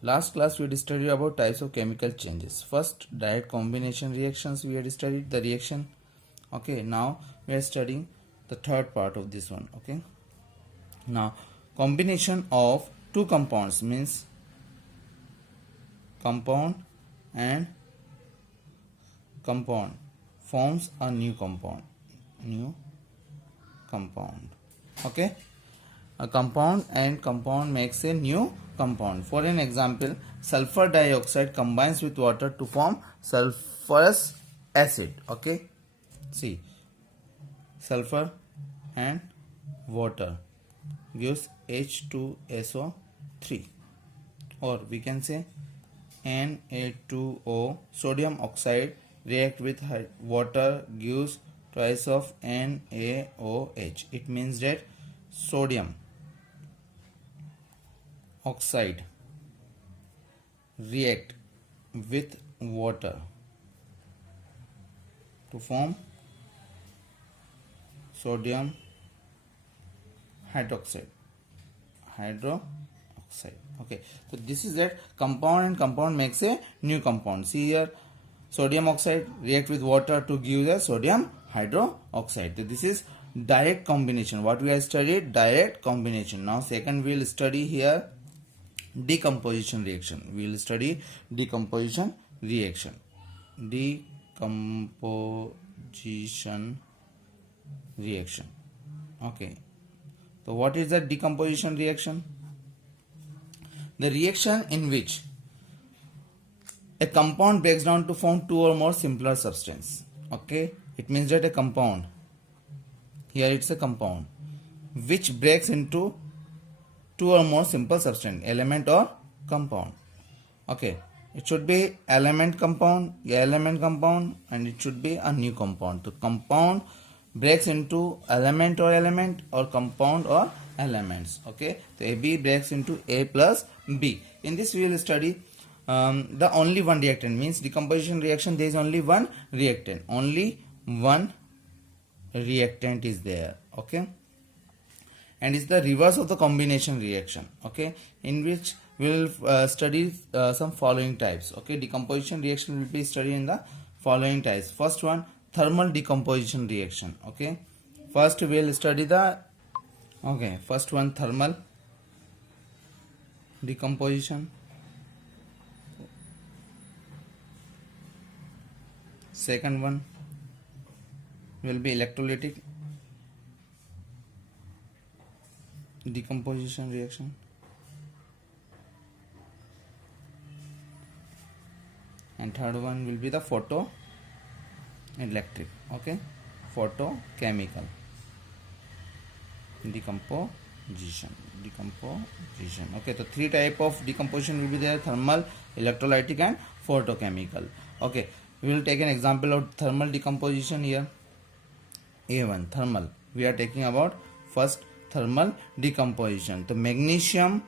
Last class we had studied about types of chemical changes. First, direct combination reactions we had studied the reaction. Okay, now we are studying the third part of this one. Okay, now combination of two compounds means compound and compound forms a new compound. Okay, a compound and compound makes a new compound. For an example, sulfur dioxide combines with water to form sulfurous acid. Okay, see, sulfur and water gives H2SO3, or we can say Na2O. Sodium oxide react with water gives twice of NaOH. It means that sodium oxide react with water to form sodium hydroxide. Okay, so this is that compound and compound makes a new compound. See here, sodium oxide react with water to give the sodium hydroxide. So this is direct combination. What we have studied, direct combination. Now second we will study here decomposition reaction. We will study decomposition reaction. Decomposition reaction. Okay, so what is the decomposition reaction? The reaction in which a compound breaks down to form two or more simpler substance. Okay, it means that a compound, here it's a compound which breaks into two or more simple substance, element or compound. Okay, it should be element compound, and it should be a new compound. The compound breaks into element or compound or elements. Okay, so AB breaks into A plus B. In this we will study the only one reactant, means decomposition reaction there is only one reactant. Only one reactant is there. Okay, and it's the reverse of the combination reaction. Okay, in which we will study some following types. Okay, decomposition reaction will be studied in the following types. First one, thermal decomposition reaction. Okay, first we will study the first one, thermal decomposition. Second one will be electrolytic decomposition reaction. And third one will be the photoelectric. Okay, photochemical decomposition. Okay, so three type of decomposition will be there: thermal, electrolytic and photochemical. Okay, we will take an example of thermal decomposition here. A1, thermal. We are taking about first thermal decomposition. The magnesium,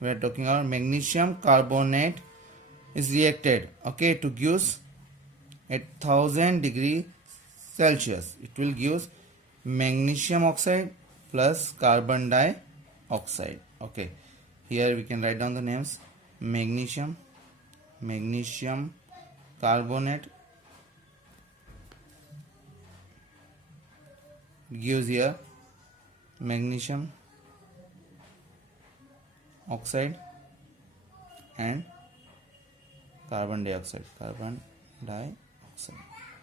we are talking about magnesium carbonate is reacted, okay, to give at 1000 degree Celsius. It will give magnesium oxide plus carbon dioxide. Okay, here we can write down the names: magnesium carbonate gives here magnesium oxide and carbon dioxide.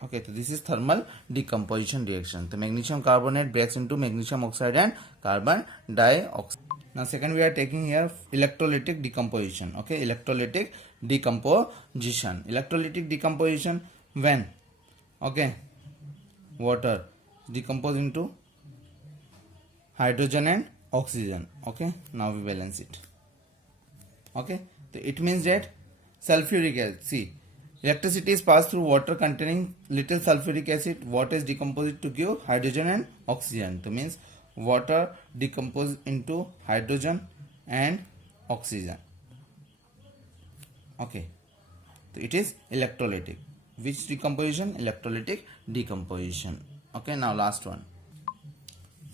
Okay, so this is thermal decomposition reaction. The magnesium carbonate breaks into magnesium oxide and carbon dioxide. Now second we are taking here electrolytic decomposition. Okay, electrolytic decomposition. Electrolytic decomposition, when water decompose into hydrogen and oxygen. Okay, now we balance it. Okay, so it means that sulfuric acid, see, electricity is passed through water containing little sulfuric acid. Water is decomposed to give hydrogen and oxygen. So means water decomposes into hydrogen and oxygen. Okay, so it is electrolytic. Which decomposition? Electrolytic decomposition. Okay, now last one,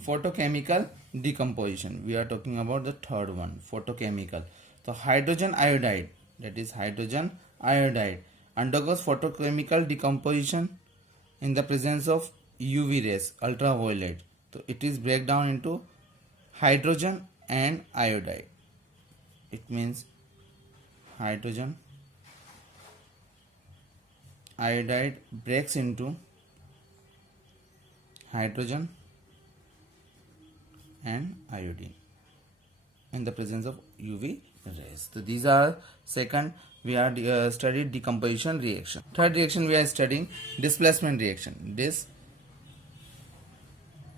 photochemical decomposition. We are talking about the third one, photochemical. So hydrogen iodide, that is hydrogen iodide, undergoes photochemical decomposition in the presence of UV rays, ultraviolet. So it is break down into hydrogen and iodide. It means hydrogen iodide breaks into hydrogen and iodine in the presence of UV rays. So these are second we are studied decomposition reaction. Third reaction we are studying displacement reaction.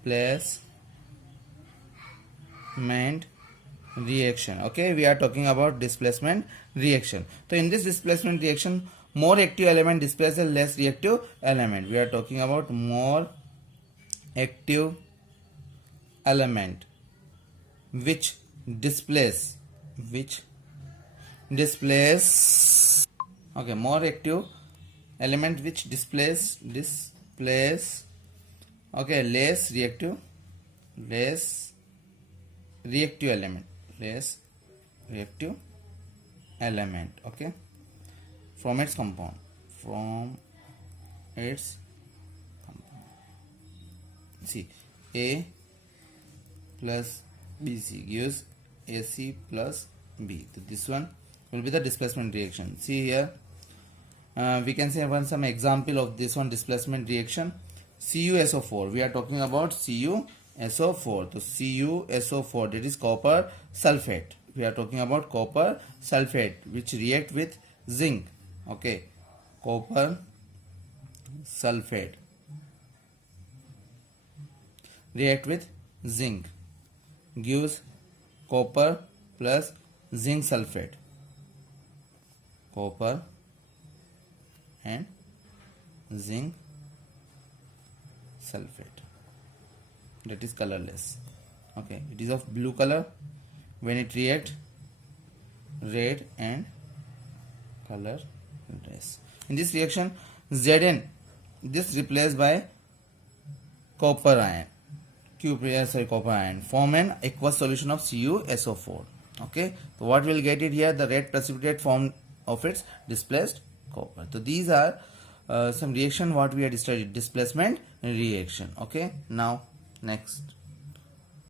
Displacement reaction. Okay, we are talking about displacement reaction. So in this displacement reaction, more active element displaces less reactive element. We are talking about more active element which displace okay, more active element which displace okay, less reactive element okay, from its compound. See, A plus BC gives AC plus B. So this one will be the displacement reaction. See here, we can say some example of this one displacement reaction. CuSO4. We are talking about CuSO4. So CuSO4, that is copper sulfate. We are talking about copper sulfate which react with zinc. Okay, copper sulfate react with zinc gives copper plus zinc sulfate. Copper and zinc sulfate, that is colorless. Okay, it is of blue color. When it react, red and colorless. In this reaction, Zn, this replaced by copper ion, copper ion, form an aqueous solution of CuSO4. Okay, so what we'll get it here, the red precipitate form of its displaced copper. So these are some reaction what we had studied, displacement reaction. Okay, now next.